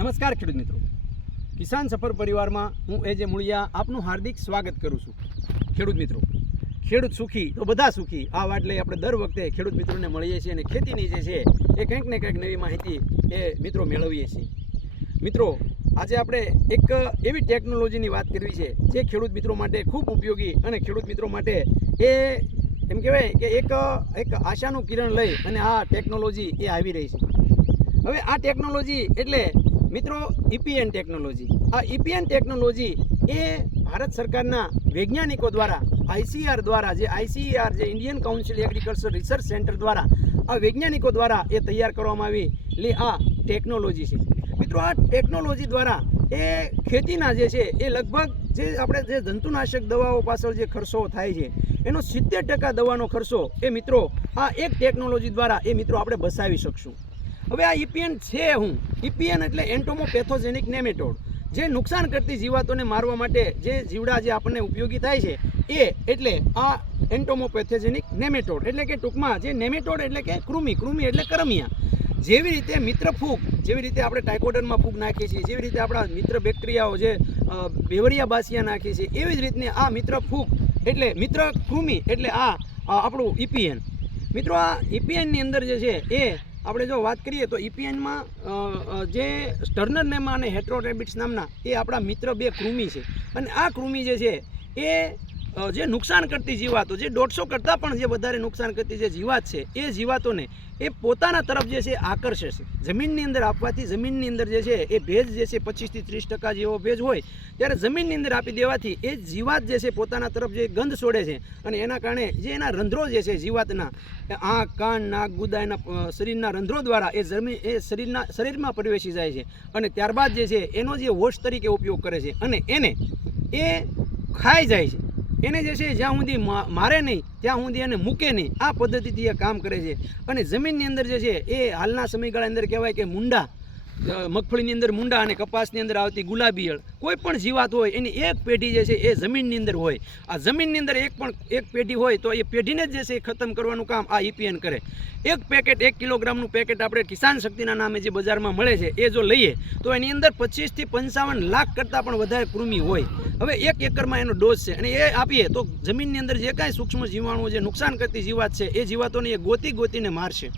નમસ્કાર ખેડૂત મિત્રો, કિસાન સફર પરિવારમાં હું એજે મૂળિયા આપનું હાર્દિક સ્વાગત કરું છું। ખેડૂત મિત્રો, ખેડૂત સુખી તો બધા સુખી આ વાત લઈ આપણે દર વખતે ખેડૂત મિત્રોને મળીએ છીએ અને ખેતીની જે છે એ કંઈક ને કંઈક નવી માહિતી એ મિત્રો મેળવીએ છીએ। મિત્રો, આજે આપણે એક એવી ટેકનોલોજીની વાત કરવી છે જે ખેડૂત મિત્રો માટે ખૂબ ઉપયોગી અને ખેડૂત મિત્રો માટે એ એમ કહેવાય કે એક આશાનું કિરણ લઈ અને આ ટેકનોલોજી એ આવી રહી છે। હવે આ ટેકનોલોજી એટલે મિત્રો ઈપીએન ટેકનોલોજી। આ ઈપીએન ટેકનોલોજી એ ભારત સરકારના વૈજ્ઞાનિકો દ્વારા આઈસીઆર દ્વારા જે Indian council agriculture research centre દ્વારા આ વૈજ્ઞાનિકો દ્વારા એ તૈયાર કરવામાં આવેલી આ ટેકનોલોજી છે। મિત્રો, આ ટેકનોલોજી દ્વારા એ ખેતીના જે છે એ લગભગ જે આપણે જે જંતુનાશક દવાઓ પાછળ જે ખર્ચો થાય છે એનો 70% દવાનો ખર્ચો એ મિત્રો આ એક ટેકનોલોજી દ્વારા એ મિત્રો આપણે બચાવી શકશું। હવે આ ઈપીએન છે હું ઈપીએન એટલે એન્ટોમોપેથોજેનિક નેમેટોડ, જે નુકસાન કરતી જીવાતોને મારવા માટે જે જીવડા જે આપણને ઉપયોગી થાય છે એ એટલે આ એન્ટોમોપેથોજેનિક નેમેટોડ એટલે કે ટૂંકમાં જે નેમેટોડ એટલે કે કૃમિ એટલે કરમિયા। જેવી રીતે મિત્ર ફૂગ, જેવી રીતે આપણે ટાઇકોડર્મા ફૂગ નાખીએ છીએ, જેવી રીતે આપણા મિત્ર બેક્ટેરિયાઓ જે બેવરિયા બાસિયા નાખીએ છીએ, એવી જ રીતની આ મિત્ર ફૂગ એટલે મિત્ર કૃમિ એટલે આ આપણું ઈપીએન। મિત્રો, આ ઈપીએનની અંદર જે છે એ આપણે જો વાત કરીએ તો ઈપીએનમાં જે સ્ટર્નર નેમા અને હેટ્રોરેબિટ્સ નામના એ આપણા મિત્ર બે કૃમિ છે અને આ કૃમિ જે છે એ જે નુકસાન કરતી જીવાતો, જે 150 કરતાં પણ જે વધારે નુકસાન કરતી જે જીવાત છે એ જીવાતોને એ પોતાના તરફ જે છે આકર્ષે છે। જમીનની અંદર આપવાથી જમીનની અંદર જે છે એ ભેજ જે છે 25 થી 30% જેવો ભેજ હોય ત્યારે જમીનની અંદર આપી દેવાથી એ જીવાત જે છે પોતાના તરફ જે ગંધ છોડે છે અને એના કારણે જે એના રંધ્રો જે છે જીવાતના આંખ, કાન, નાક, ગુદા એના શરીરના રંધ્રો દ્વારા એ શરીરમાં પ્રવેશી જાય છે અને ત્યારબાદ જે છે એનો જે હોશ તરીકે ઉપયોગ કરે છે અને એને એ ખાઈ જાય છે। એને જે છે જ્યાં સુધી મારે નહીં ત્યાં સુધી એને મૂકે નહીં, આ પદ્ધતિથી એ કામ કરે છે। અને જમીનની અંદર જે છે એ હાલના સમયગાળા અંદર કહેવાય કે મુંડા, મગફળીની અંદર મુંડા અને કપાસની અંદર આવતી ગુલાબી ઈયળ, કોઈ પણ જીવાત હોય એની એક પેઢી જે છે એ જમીનની અંદર હોય। આ જમીનની અંદર એક પેઢી હોય તો એ પેઢીને જ જે છે એ ખતમ કરવાનું કામ આ ઈપીએન કરે। એક પેકેટ 1 કિલોગ્રામનું પેકેટ આપણે કિસાન શક્તિના નામે જે બજારમાં મળે છે એ જો લઈએ તો એની અંદર 25 થી 55 લાખ કરતાં પણ વધારે કૃમિ હોય। હવે 1 એકરમાં એનો ડોઝ છે અને એ આપીએ તો જમીનની અંદર જે કાંઈ સૂક્ષ્મ જીવાણુઓ જે નુકસાન કરતી જીવાત છે એ જીવાતોને એ ગોતીને મારશે।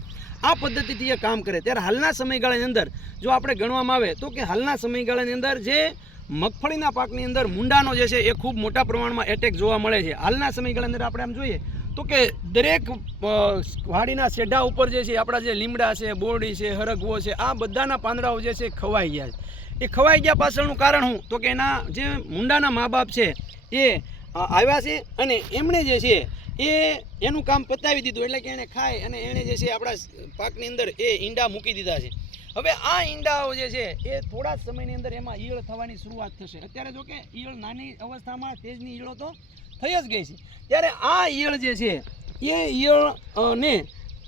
આ પદ્ધતિથી એ કામ કરે। ત્યારે હાલના સમયગાળાની અંદર જો આપણે ગણવામાં આવે તો કે હાલના સમયગાળાની અંદર જે મગફળીના પાકની અંદર મુંડાનો જે છે એ ખૂબ મોટા પ્રમાણમાં એટેક જોવા મળે છે। હાલના સમયગાળાની અંદર આપણે આમ જોઈએ તો કે દરેક વાડીના શેઢા ઉપર જે છે આપણા જે લીમડા છે, બોરડી છે, હરગવો છે, આ બધાના પાંદડાઓ જે છે ખવાઈ ગયા છે। એ ખવાઈ ગયા પાછળનું કારણ શું તો કે એના જે મુંડાના મા બાપ છે એ આવ્યા છે અને એમણે જે છે એનું કામ પતાવી દીધું, એટલે કે એને ખાય અને એણે જે છે આપણા પાકની અંદર એ ઈંડા મૂકી દીધા છે। હવે આ ઈંડાઓ જે છે એ થોડા જ સમયની અંદર એમાં ઈયળ થવાની શરૂઆત થશે। અત્યારે જો કે ઈયળ નાની અવસ્થામાં તેજની ઈયળો તો થઈ જ ગઈ છે, ત્યારે આ ઈયળ જે છે એ ઈયળને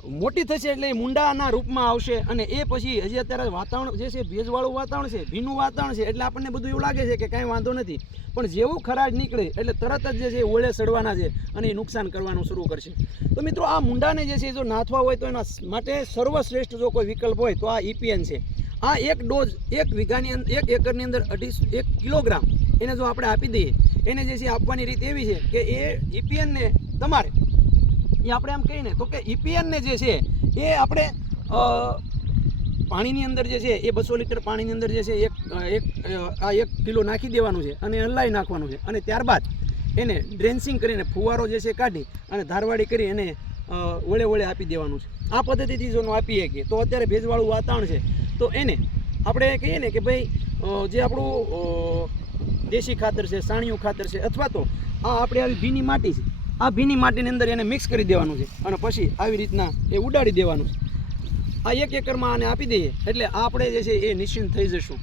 મોટી થશે એટલે એ મુંડાના રૂપમાં આવશે અને એ પછી હજી અત્યારે વાતાવરણ જે છે ભેજવાળું વાતાવરણ છે, ભીનું વાતાવરણ છે એટલે આપણને બધું એવું લાગે છે કે કાંઈ વાંધો નથી, પણ જેવું ખરાજ નીકળે એટલે તરત જ જે છે ઓળે સડવાના છે અને એ નુકસાન કરવાનું શરૂ કરશે। તો મિત્રો, આ મુંડાને જે છે જો નાથવા હોય તો એના માટે સર્વશ્રેષ્ઠ જો કોઈ વિકલ્પ હોય તો આ ઈપીએન છે। આ એક ડોઝ 1 વીઘાની અંદર 1 એકરની અંદર 1 કિલોગ્રામ એને જો આપણે આપી દઈએ, એને જે છે આપવાની રીત એવી છે કે એ ઈપીએનને તમારે એ આપણે એમ કહીને તો કે ઈપીએનને જે છે એ આપણે પાણીની અંદર જે છે એ 200 લીટર પાણીની અંદર જે છે આ 1 કિલો નાખી દેવાનું છે અને હલાવી નાખવાનું છે અને ત્યારબાદ એને ડ્રેન્સિંગ કરીને ફુવારો જે છે કાઢી અને ધારવાડી કરી એને વળે આપી દેવાનું છે। આ પદ્ધતિથી જો આપીએ કે તો અત્યારે ભેજવાળું વાતાવરણ છે તો એને આપણે કહીએ ને કે ભાઈ જે આપણું દેશી ખાતર છે, સાણિયું ખાતર છે, અથવા તો આ આપણે આવી ભીની માટી છે, આ ભીની માટીની અંદર એને મિક્સ કરી દેવાનું છે અને પછી આવી રીતના એ ઉડાડી દેવાનું છે। આ 1 એકરમાં આને આપી દઈએ એટલે આપણે જે છે એ નિશ્ચિંત થઈ જશું।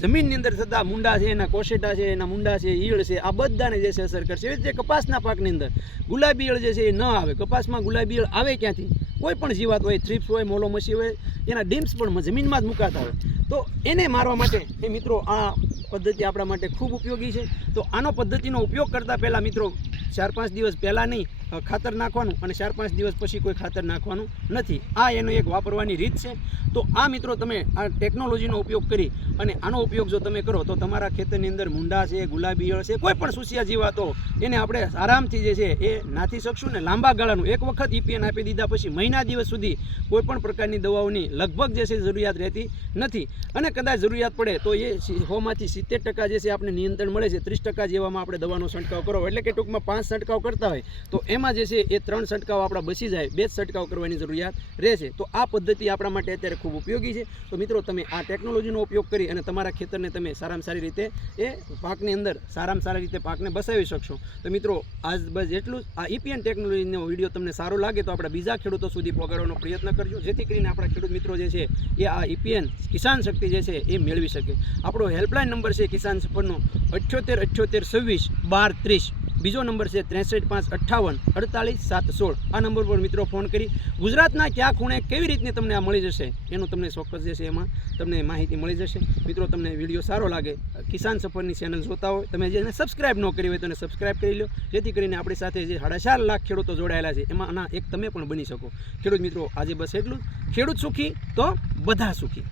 જમીનની અંદર થતા મુંડા છે, એના કોશેટા છે, એના મુંડા છે, ઈયળ છે, આ બધાને જે છે અસર કરશે। એવી રીતે કપાસના પાકની અંદર ગુલાબી ઈયળ જે છે એ ન આવે। કપાસમાં ગુલાબી ઈયળ આવે ક્યાંથી? કોઈ પણ જીવાત હોય, થ્રિપ્સ હોય, મોલોમસી હોય, એના ડીમ્સ પણ જમીનમાં જ મુકાતા હોય તો એને મારવા માટે એ મિત્રો આ પદ્ધતિ આપણા માટે ખૂબ ઉપયોગી છે। તો આનો પદ્ધતિનો ઉપયોગ કરતાં પહેલાં મિત્રો 4-5 દિવસ પહેલાં નહીં ખાતર નાખવાનું અને 4-5 દિવસ પછી કોઈ ખાતર નાખવાનું નથી. આ એનો એક વાપરવાની રીત છે. તો આ મિત્રો તમે આ ટેકનોલોજીનો ઉપયોગ કરી અને આનો ઉપયોગ જો તમે કરો તો તમારા ખેતરની અંદર મુંડા છે, ગુલાબી ઈયળ છે, કોઈ પણ સુસિયા જીવાતો એને આપણે આરામથી જે છે એ નાથી શકશું ને લાંબા ગાળાનું એક વખત EPN આપી દીધા પછી મહિના દિવસ સુધી કોઈ પણ પ્રકારની દવાઓની લગભગ જે છે જરૂરિયાત રહેતી નથી. અને કદાચ જરૂરિયાત પડે તો એ 100માંથી 70% જે છે આપણે નિયંત્રણ મળે છે. 30% જેવામાં આપણે દવાનો છંટકાવ કરો એટલે કે ટૂંકમાં 5 છંટકાવ કરતા હોય તો એમાં જે છે એ 3 છંટકાવ આપણા બચી જાય, 2 છંટકાવ કરવાની જરૂરિયાત રહેશે. તો આ પદ્ધતિ આપણા માટે અત્યારે ખૂબ ઉપયોગી છે. તો મિત્રો તમે આ ટેકનોલોજીનો ઉપયોગ કરી અને તમારા ખેતરને તમે સારામાં સારી રીતે એ પાકની અંદર સારામાં સારી રીતે પાકને બસાવી શકશો. તો મિત્રો આજ બસ એટલું જ. આ EPN ટેકનોલોજીનો વિડીયો તમને સારો લાગે તો આપણા બીજા ખેડૂતો સુધી પહોંચાડવાનો પ્રયત્ન કરજો, જેથી કરીને આપણા ખેડૂત મિત્રો જે છે એ આ EPN કિસાન શક્તિ જે છે એ મેળવી શકે. આપણો હેલ્પલાઇન નંબર છે કિસાન સફરનો 78 78 26 12 30. બીજો નંબર છે 63 558 48 716. આ નંબર પર મિત્રો ફોન કરી ગુજરાતના કયા ખૂણે કેવી રીતની તમને આ મળી જશે એનું તમને ચોક્કસ જે છે એમાં તમને માહિતી મળી જશે. મિત્રો તમને વિડીયો સારો લાગે, કિસાન સફરની ચેનલ જોતા હોય, તમે જેને સબસ્ક્રાઇબ ન કરી હોય તો એને સબસ્ક્રાઇબ કરી લો, જેથી કરીને આપણી સાથે જે 4.5 લાખ ખેડૂતો જોડાયેલા છે એમાં આના એક તમે પણ બની શકો. ખેડૂત મિત્રો આજે બસ એટલું જ. ખેડૂત સુખી તો બધા સુખી.